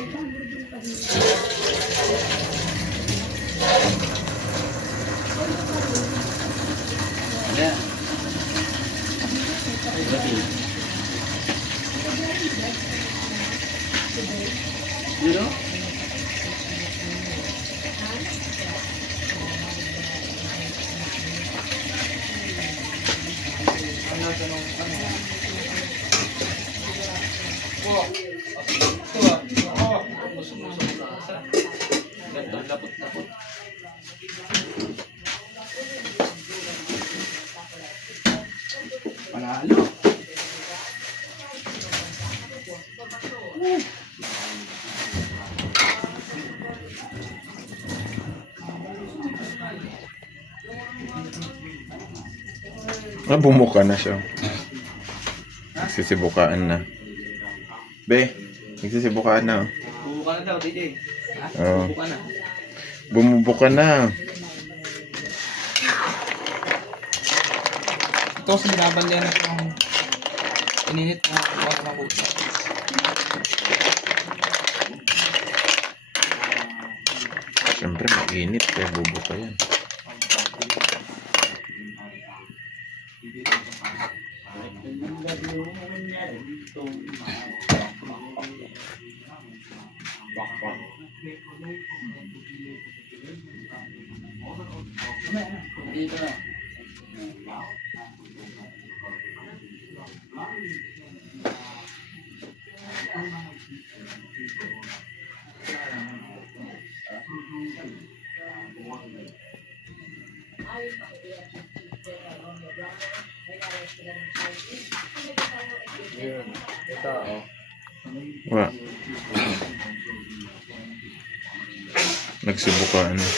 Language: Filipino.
Yeah. You know? Lapot-lapot. Panalo. Bumuka na siya. Nagsisibukaan na. Be, nagsisibukaan na. Bubuka na daw, DJ. Oo. Bubuka na. Bumubuka na. Ito kasi binabandihan na itong ininit na kuha na mabuti. Siyempre, mainit. Kaya bubuka yan. Dito na. Ito, oh. Wa. Nagsibukaan na.